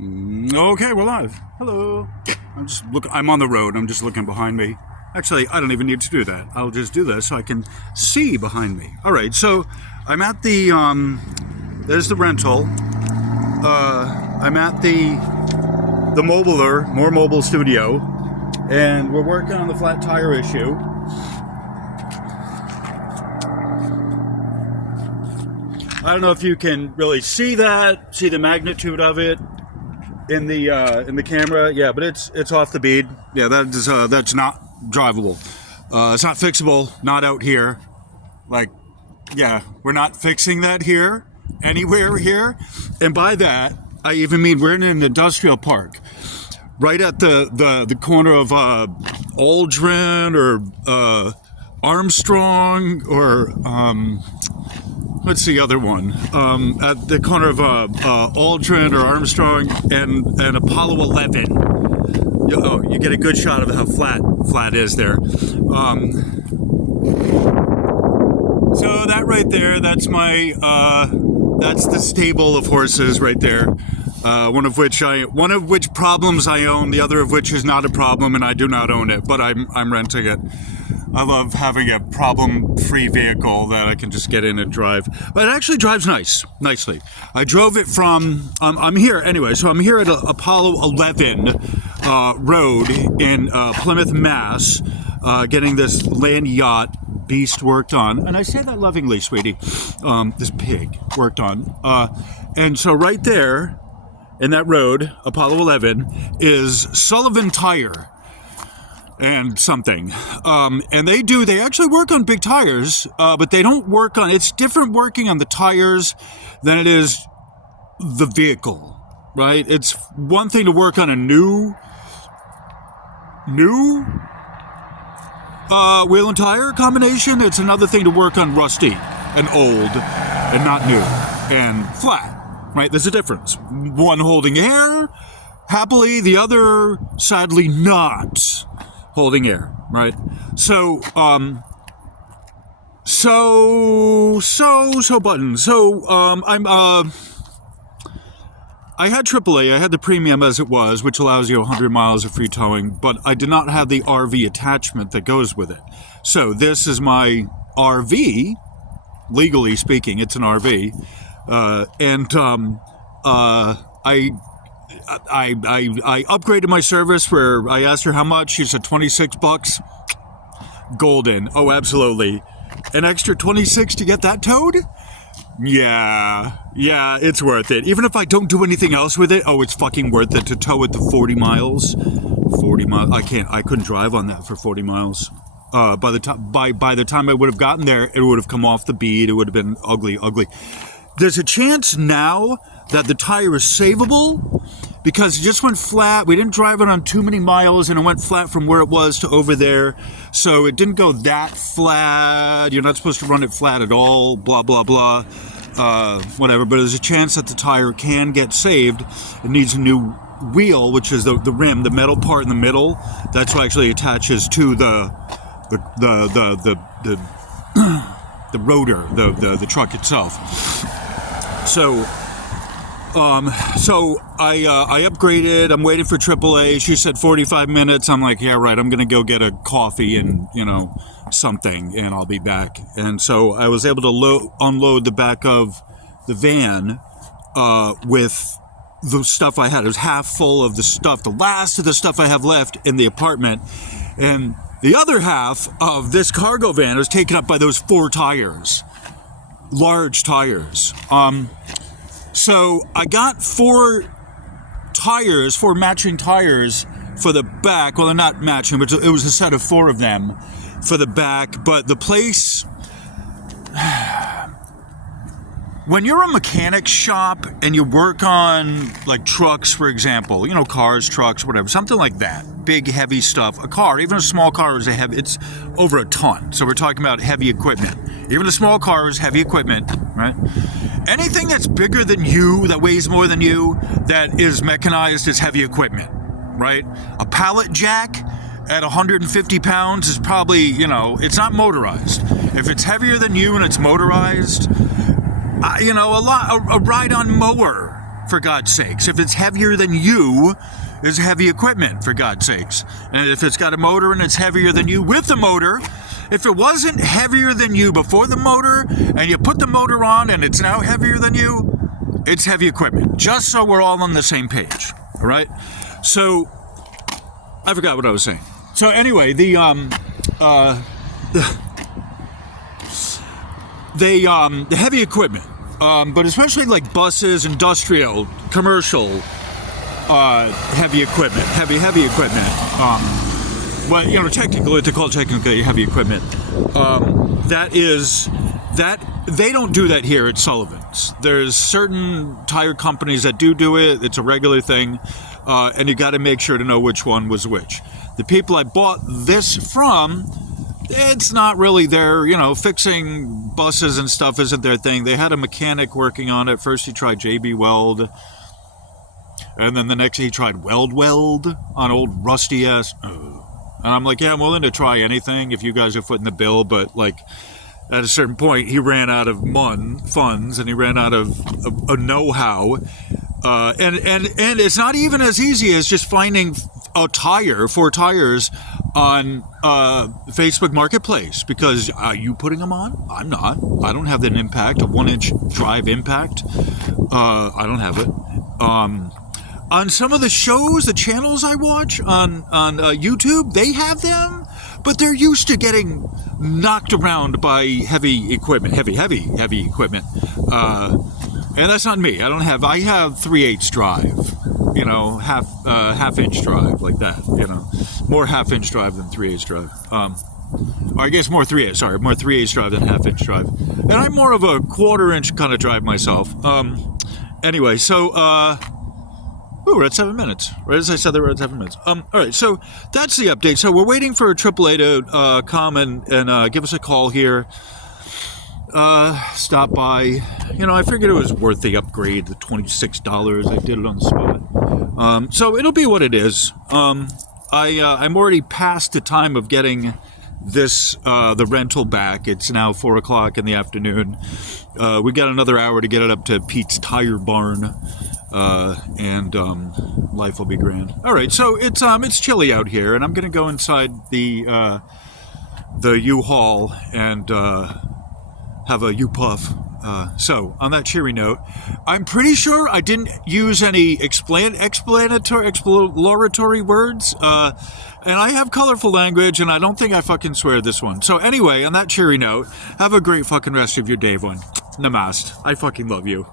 Okay, we're live. Hello. I'm on the road. I'm just looking behind me. Actually, I don't even need to do that. I'll just do this so I can see behind me. All right, so I'm at the, there's the rental. I'm at the More Mobile Studio, and we're working on the flat tire issue. I don't know if you can really see the magnitude of it in the camera. Yeah, but it's off the bead. Yeah, that's not drivable. It's not fixable. Not out here. Like, yeah, we're not fixing that here, anywhere here. And by that, I even mean we're in an industrial park, right at the corner of Aldrin or Armstrong or what's the other one? At the corner of Aldrin or Armstrong and Apollo 11. You get a good shot of how flat is there. So that right there, that's the stable of horses right there. One of which problems I own, the other of which is not a problem, and I do not own it, but I'm renting it. I love having a problem-free vehicle that I can just get in and drive. But it actually drives nicely. I drove it from, I'm here anyway, so I'm here at Apollo 11 Road in Plymouth, Mass, getting this land yacht beast worked on. And I say that lovingly, sweetie. This pig worked on. And so right there in that road, Apollo 11, is Sullivan Tire. And something. And they actually work on big tires, but they don't work on, it's different working on the tires than it is the vehicle, right? It's one thing to work on a new wheel and tire combination. It's another thing to work on rusty and old and not new and flat, right? There's a difference. One holding air happily, the other sadly not holding air, right? So button. I had AAA. I had the premium as it was, which allows you 100 miles of free towing, but I did not have the RV attachment that goes with it. So this is my RV. Legally speaking, it's an RV, I upgraded my service where I asked her how much. She said $26. Golden. Oh, absolutely. An extra 26 to get that towed? Yeah, it's worth it. Even if I don't do anything else with it, it's fucking worth it to tow it to 40 miles. 40 miles. I couldn't drive on that for 40 miles. By the time I would have gotten there, it would have come off the bead. It would have been ugly. There's a chance now that the tire is savable because it just went flat. We didn't drive it on too many miles, and it went flat from where it was to over there. So it didn't go that flat. You're not supposed to run it flat at all, blah, blah, blah, whatever. But there's a chance that the tire can get saved. It needs a new wheel, which is the rim, the metal part in the middle. That's what actually attaches to the rotor, the truck itself. So I upgraded. I'm waiting for AAA. She said 45 minutes. I'm like, yeah, right. I'm going to go get a coffee and, something, and I'll be back. And so I was able to unload the back of the van with the stuff I had. It was half full of the stuff, the last of the stuff I have left in the apartment. And the other half of this cargo van was taken up by those 4 tires. Large tires. So I got 4 matching tires for the back. Well, they're not matching, but it was a set of 4 of them for the back. But the place, when you're a mechanic shop and you work on like trucks, for example, cars, trucks, whatever, something like that, big, heavy stuff. A car, even a small car it's over a ton. So we're talking about heavy equipment. Even a small car is heavy equipment, right? Anything that's bigger than you, that weighs more than you, that is mechanized is heavy equipment, right? A pallet jack at 150 pounds is probably, it's not motorized. If it's heavier than you and it's motorized, a ride-on mower for God's sakes. If it's heavier than you, it's heavy equipment, for God's sakes. And if it's got a motor and it's heavier than you with the motor, if it wasn't heavier than you before the motor, and you put the motor on and it's now heavier than you, it's heavy equipment. Just so we're all on the same page, all right? So, I forgot what I was saying. So anyway, the heavy equipment, but especially like buses, industrial, commercial, heavy equipment, heavy equipment. Well, you know, technically, to call it technically heavy equipment, that they don't do that here at Sullivan's. There's certain tire companies that do it. It's a regular thing, and you got to make sure to know which one was which. The people I bought this from, it's not really their, you know, fixing buses and stuff isn't their thing. They had a mechanic working on it. First he tried JB Weld, and then the next he tried Weld on old rusty ass. And I'm like, yeah, I'm willing to try anything if you guys are footing the bill, but like at a certain point he ran out of funds and he ran out of know-how. And it's not even as easy as just finding four tires on Facebook Marketplace, because you putting them on? I'm not. I don't have that impact, a 1-inch drive impact. I don't have it. On some of the shows, the channels I watch on YouTube, they have them, but they're used to getting knocked around by heavy equipment, heavy equipment. And that's not me. I have 3/8 drive, you know, half-inch drive like that, you know, more half-inch drive than 3/8 drive. Or I guess more 3/8 drive than half-inch drive. And I'm more of a 1/4-inch kind of drive myself. Anyway, so, we're at 7 minutes. Right as I said, we're at 7 minutes. All right, so that's the update. So we're waiting for AAA to come and give us a call here. Stop by. You know, I figured it was worth the upgrade, the $26. I did it on the spot. So it'll be what it is. I'm already past the time of getting this the rental back. It's now 4 o'clock in the afternoon. We got another hour to get it up to Pete's Tire Barn. And life will be grand. All right, so it's chilly out here, and I'm gonna go inside the U-Haul and have a U-Puff. So on that cheery note, I'm pretty sure I didn't use any exploratory words, and I have colorful language, and I don't think I fucking swear this one. So anyway, on that cheery note, have a great fucking rest of your day, everyone. Namaste. I fucking love you.